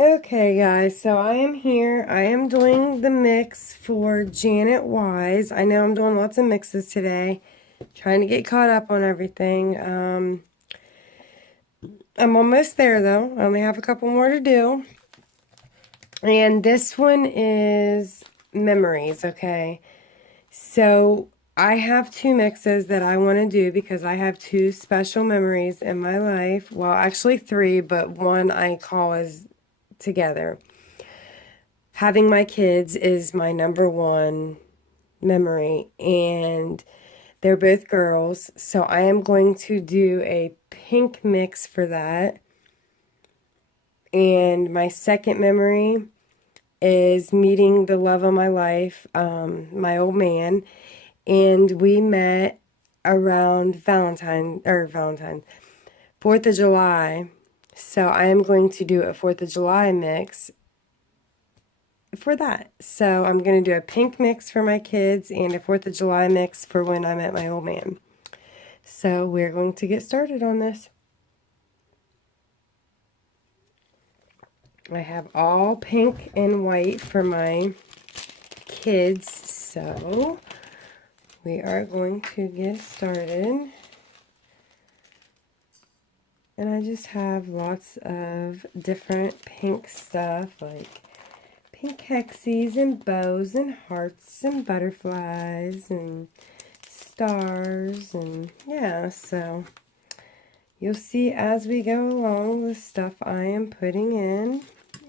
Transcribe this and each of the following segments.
Okay, guys, so I am here. I am doing the mix for Janet Wise. I know I'm doing lots of mixes today, trying to get caught up on everything. I'm almost there, though. I only have a couple more to do. And this one is memories, okay? So I have two mixes that I want to do because I have two special memories in my life. Well, actually three, but one I call as together. Having my kids is my number one memory, and they're both girls, so I am going to do a pink mix for that. And my second memory is meeting the love of my life, my old man, and we met around Valentine, 4th of July. So I am going to do a 4th of July mix for that. So I'm going to do a pink mix for my kids and a 4th of July mix for when I met my old man. So we're going to get started on this. I have all pink and white for my kids, so we are going to get started. And I just have lots of different pink stuff, like pink hexies and bows and hearts and butterflies and stars, and yeah, so you'll see as we go along the stuff I am putting in.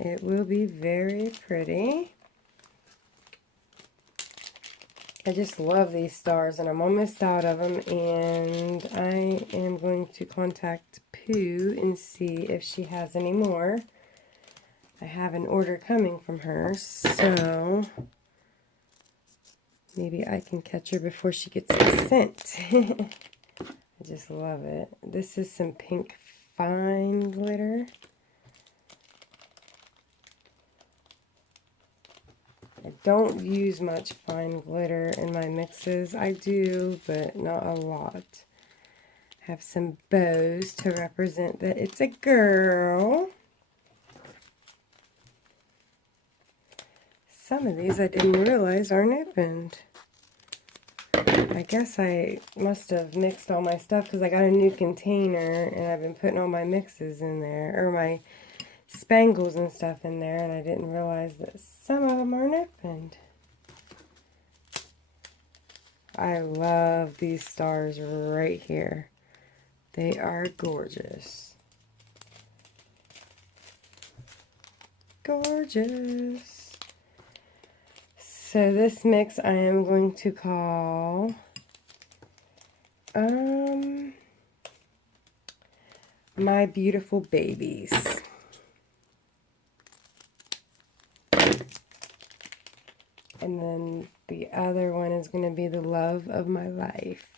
It will be very pretty. I just love these stars, and I'm almost out of them, and I am going to contact Pooh and see if she has any more. I have an order coming from her, so maybe I can catch her before she gets sent. I just love it. This is some pink fine glitter. I don't use much fine glitter in my mixes. I do, but not a lot. Have some bows to represent that it's a girl. Some of these I didn't realize aren't opened. I guess I must have mixed all my stuff because I got a new container and I've been putting all my mixes in there, or my spangles and stuff in there, and I didn't realize that some of them aren't opened. I love these stars right here. They are gorgeous. Gorgeous. So this mix I am going to call My Beautiful Babies. And then the other one is going to be The Love of My Life.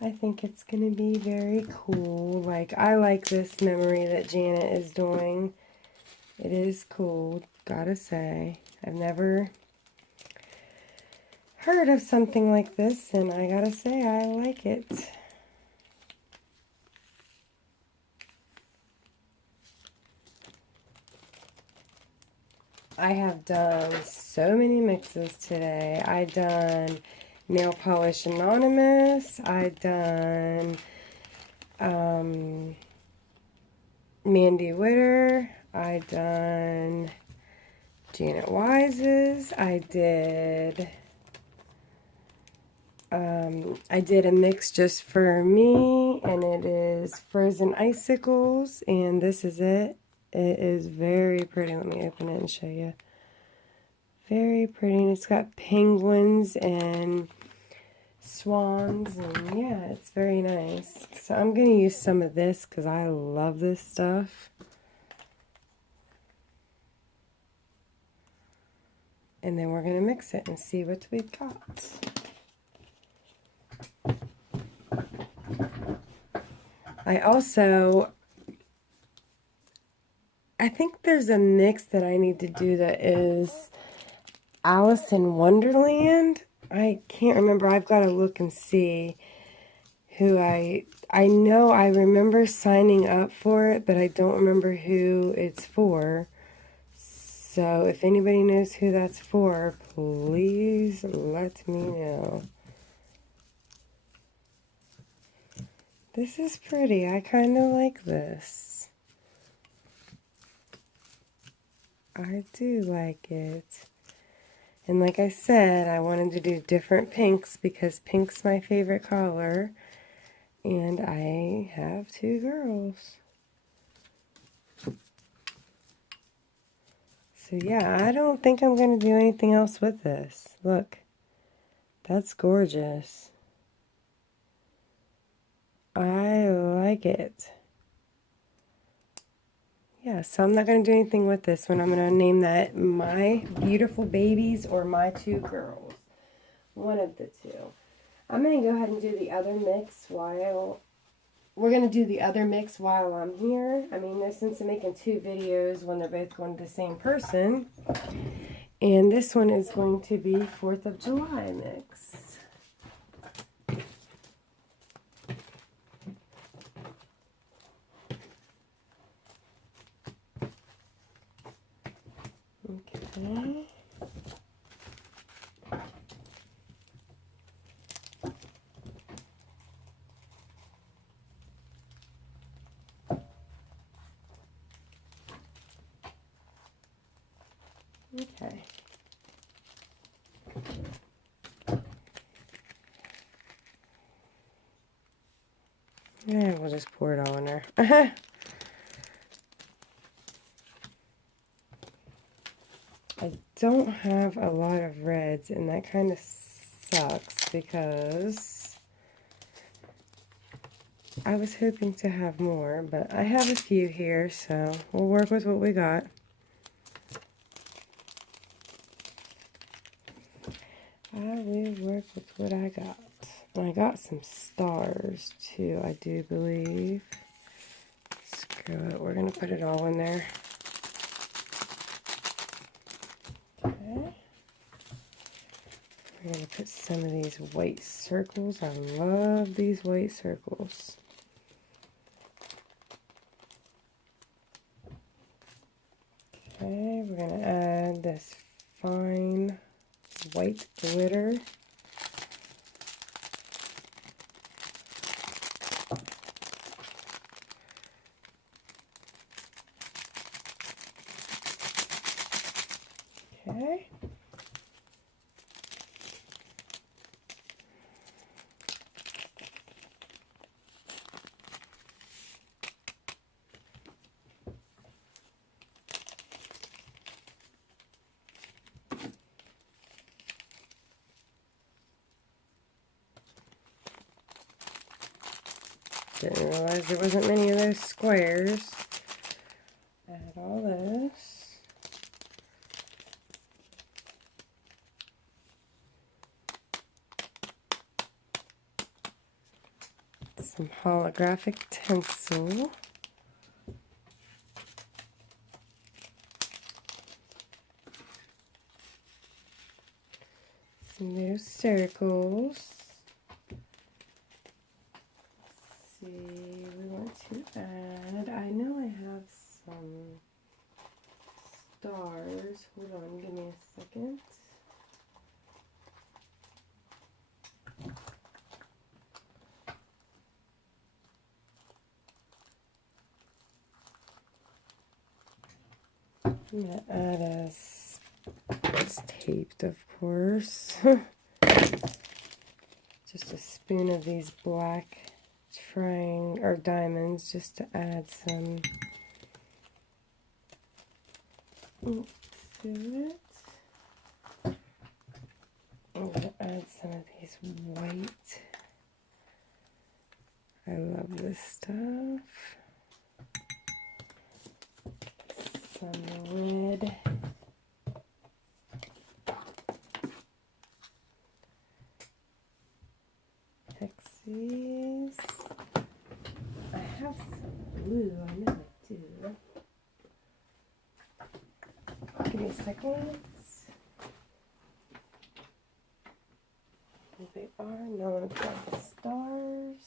I think it's going to be very cool. Like, I like this memory that Janet is doing. It is cool, gotta say. I've never heard of something like this, and I gotta say I like it. I have done so many mixes today. I done Nail Polish Anonymous. I done Mandy Witter. I done Janet Wise's. I did a mix just for me, and it is Frozen Icicles, and this is it. It is very pretty. Let me open it and show you. Very pretty, and it's got penguins and swans, and yeah, it's very nice. So I'm going to use some of this because I love this stuff. And then we're going to mix it and see what we've got. I think there's a mix that I need to do that is Alice in Wonderland. I can't remember. I've got to look and see who I know I remember signing up for it, but I don't remember who it's for. So if anybody knows who that's for, please let me know. This is pretty. I kind of like this. I do like it. And like I said, I wanted to do different pinks because pink's my favorite color. And I have two girls. So yeah, I don't think I'm going to do anything else with this. Look, that's gorgeous. I like it. Yeah, so I'm not going to do anything with this one. I'm going to name that My Beautiful Babies or My Two Girls. One of the two. I'm going to go ahead and do the other mix while... We're going to do the other mix while I'm here. I mean, no sense in making two videos when they're both going to the same person. And this one is going to be 4th of July mix. Okay. Okay. Yeah, we'll just pour it all in there. I don't have a lot of reds, and that kind of sucks because I was hoping to have more, but I have a few here, so we'll work with what we got. I will work with what I got. I got some stars too, I do believe. Screw it, we're going to put it all in there. Okay. We're going to put some of these white circles. I love these white circles. Okay, we're going to add this fine white glitter. Okay. Didn't realize there wasn't many of those squares. Add all this. Some holographic tinsel. Some little circles. Let's see, we want to add, I know I have some stars. Hold on, give me a second. I'm going to add it's taped, of course. Just a spoon of these black or diamonds just to add some oops to it. I'm going to add some of these white. I love this stuff. Some red. Pixies. I have some blue, I know I do. Give me a second. There they are. Now I'm going to grab the stars.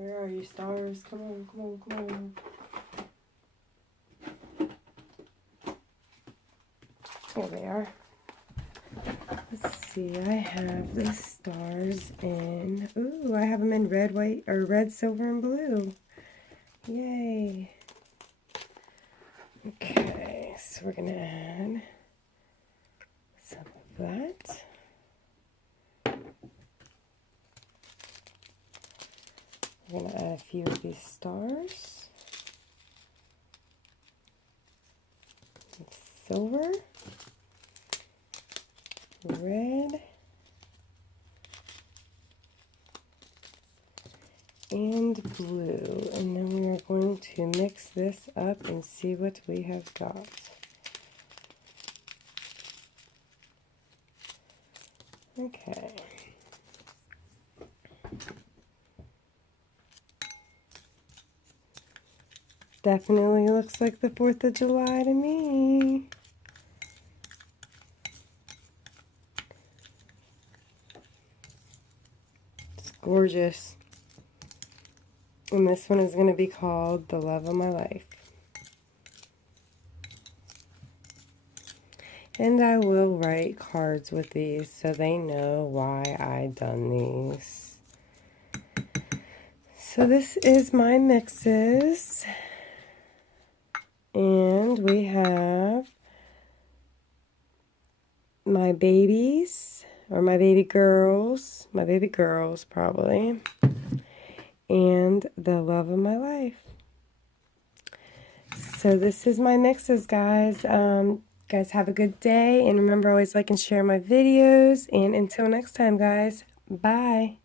Where are you, stars? Come on, come on, come on. Here they are. Let's see, I have the stars in, ooh, I have them in red, white, or red, silver, and blue. Yay. Okay, so we're going to add some of that. We're going to add a few of these stars. Silver. Red. And blue. And then we are going to mix this up and see what we have got. Okay. Definitely looks like the 4th of July to me. It's gorgeous. And this one is going to be called The Love of My Life. And I will write cards with these so they know why I done these. So this is my mixes. And we have my babies, or my baby girls probably, and the love of my life. So this is my mixes, guys. Guys, have a good day, and remember, always like and share my videos, and until next time, guys, bye.